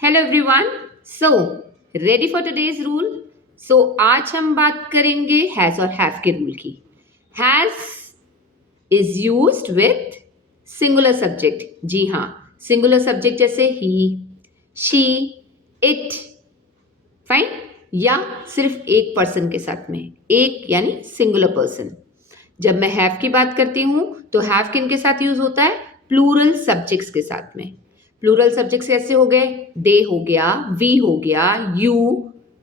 Hello everyone. So ready for today's rule. आज हम बात करेंगे हैज और हैव के रूल की। Has is used with singular subject. जी हाँ, सिंगुलर सब्जेक्ट जैसे ही, शी, इट, फाइन, या सिर्फ एक पर्सन के साथ में, एक यानी सिंगुलर पर्सन। जब मैं हैव की बात करती हूं तो हैव किन के साथ यूज होता है? प्लूरल सब्जेक्ट्स के साथ में। प्लूरल सब्जेक्ट्स कैसे हो गए? दे हो गया, वी हो गया, you,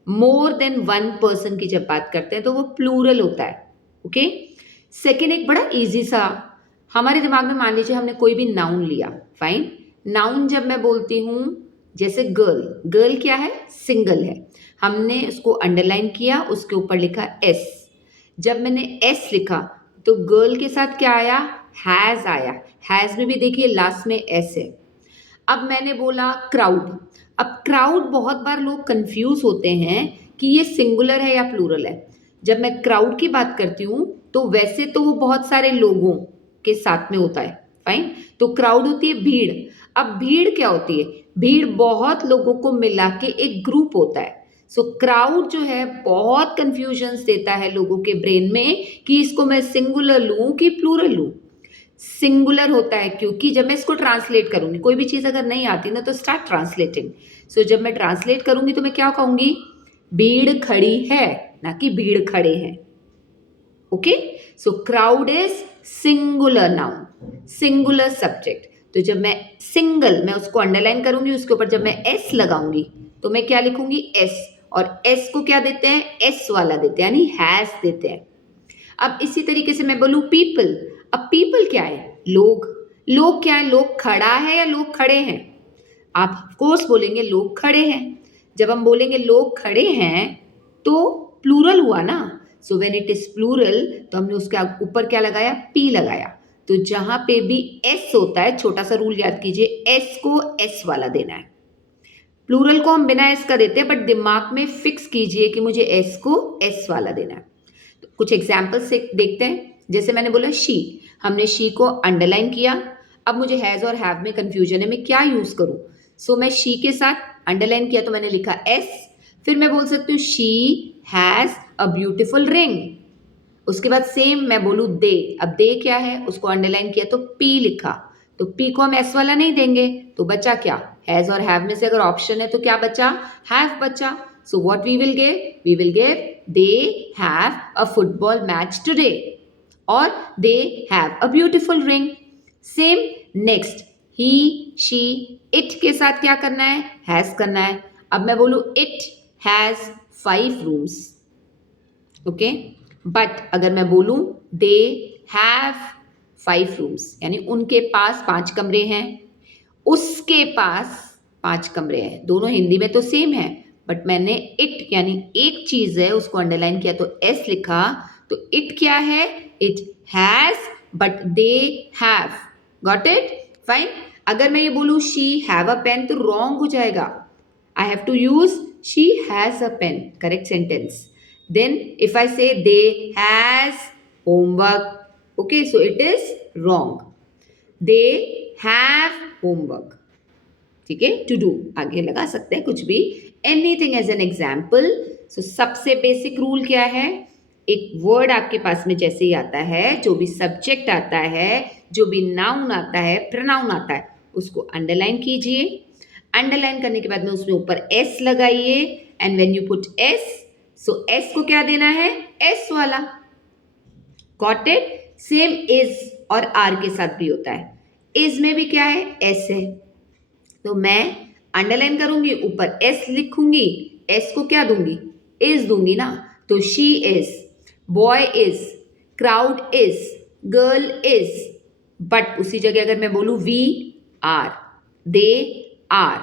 more than one person की जब बात करते हैं तो वो प्लूरल होता है। ओके। सेकेंड, एक बड़ा इजी सा, हमारे दिमाग में मान लीजिए हमने कोई भी नाउन लिया, फाइन। नाउन जब मैं बोलती हूं, जैसे गर्ल, गर्ल क्या है? सिंगल है। हमने उसको अंडरलाइन किया, उसके ऊपर लिखा एस। जब मैंने एस लिखा तो गर्ल के साथ क्या आया? हैज आया। हैज में भी देखिए लास्ट में एस है। अब मैंने बोला क्राउड। अब क्राउड बहुत बार लोग कंफ्यूज होते हैं कि ये सिंगुलर है या प्लूरल है। जब मैं क्राउड की बात करती हूं तो वैसे तो वो बहुत सारे लोगों के साथ में होता है, फाइन। तो क्राउड होती है भीड़। अब भीड़ क्या होती है? भीड़ बहुत लोगों को मिला के एक ग्रुप होता है। सो क्राउड जो है बहुत कंफ्यूजन देता है लोगों के ब्रेन में कि इसको मैं सिंगुलर लूं कि प्लूरल लूं। सिंगुलर होता है क्योंकि जब मैं इसको ट्रांसलेट करूंगी, कोई भी चीज अगर नहीं आती ना तो स्टार्ट ट्रांसलेटिंग। जब मैं ट्रांसलेट करूंगी तो मैं क्या कहूंगी? भीड़ खड़ी है, ना कि भीड़ खड़े हैं। Okay. Crowd is singular noun, singular subject. तो जब मैं सिंगल, मैं उसको अंडरलाइन करूंगी, उसके ऊपर जब मैं एस लगाऊंगी तो मैं क्या लिखूंगी? एस। और एस को क्या देते हैं? एस वाला देते हैं, यानी हैज देते हैं। अब इसी तरीके से मैं बोलूं पीपल। अब पीपल क्या है? लोग। लोग क्या है? लोग खड़ा है या लोग खड़े हैं? आप ऑफ कोर्स बोलेंगे लोग खड़े हैं। जब हम बोलेंगे लोग खड़े हैं तो प्लूरल हुआ ना। व्हेन इट इज प्लूरल तो हमने उसके ऊपर क्या लगाया? पी लगाया। तो जहां पे भी एस होता है, छोटा सा रूल याद कीजिए, एस को एस वाला देना है। प्लूरल को हम बिना एस का देते हैं, बट दिमाग में फिक्स कीजिए कि मुझे एस को एस वाला देना है। तो कुछ एग्जाम्पल से देखते हैं। जैसे मैंने बोला शी, हमने शी को अंडरलाइन किया। अब मुझे हैज और हैव में कंफ्यूजन है, मैं क्या यूज करूं? मैं शी के साथ अंडरलाइन किया तो मैंने लिखा एस। फिर मैं बोल सकती हूँ she has a beautiful ring. उसके बाद सेम मैं बोलूँ दे। अब दे क्या है? उसको अंडरलाइन किया तो पी लिखा। तो पी को हम एस वाला नहीं देंगे, तो बचा क्या? हैज और हैव में से अगर ऑप्शन है तो क्या बचा? हैव बचा। So what we will give? We will give they have a football match today, और they have a beautiful ring. Same next, he, she, it के साथ क्या करना है? हैज करना है। अब मैं बोलूं it has 5 rooms. Okay. But अगर मैं बोलूं दे हैव 5 रूम्स, यानी उनके पास 5 कमरे हैं, उसके पास 5 कमरे हैं। दोनों हिंदी में तो सेम है, बट मैंने इट यानी एक चीज है उसको अंडरलाइन किया तो एस लिखा। तो इट क्या है? It has, but they have. Got it? Fine. अगर मैं ये बोलूं शी हैव अ पेन तो रॉन्ग हो जाएगा। I have to use she has a pen, correct sentence. Then if I say they has homework, okay, so it is wrong. They have homework. ठीक है, to do आगे लगा सकते हैं कुछ भी, एनीथिंग एज एन एग्जाम्पल। सबसे basic rule क्या है? एक वर्ड आपके पास में जैसे ही आता है, जो भी सब्जेक्ट आता है, जो भी नाउन आता है, प्रनाउन आता है, उसको अंडरलाइन कीजिए। अंडरलाइन करने के बाद में उसमें ऊपर एस लगाइए, and when you put S, so S को क्या देना है? एस वाला। Got it? सेम इज और आर के साथ भी होता है। इज में भी क्या है? एस है। तो मैं अंडरलाइन करूंगी, ऊपर एस लिखूंगी, एस को क्या दूंगी? इज दूंगी ना। तो she is, boy is, crowd is, girl is. But उसी जगह अगर मैं बोलूं we are, they are,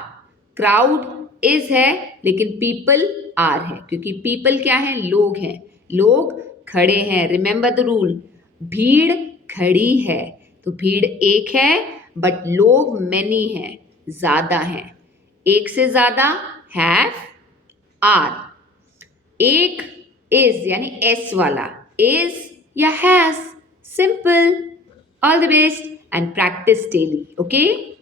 crowd is है लेकिन पीपल आर है, क्योंकि पीपल क्या है? लोग हैं, लोग खड़े हैं। रिमेंबर द रूल, भीड़ खड़ी है। तो भीड़ एक है, बट लोग मैनी हैं, ज्यादा हैं। एक से ज्यादा हैव, आर। एक इज यानी एस वाला, इज या has. Simple. All the best and practice daily. Okay.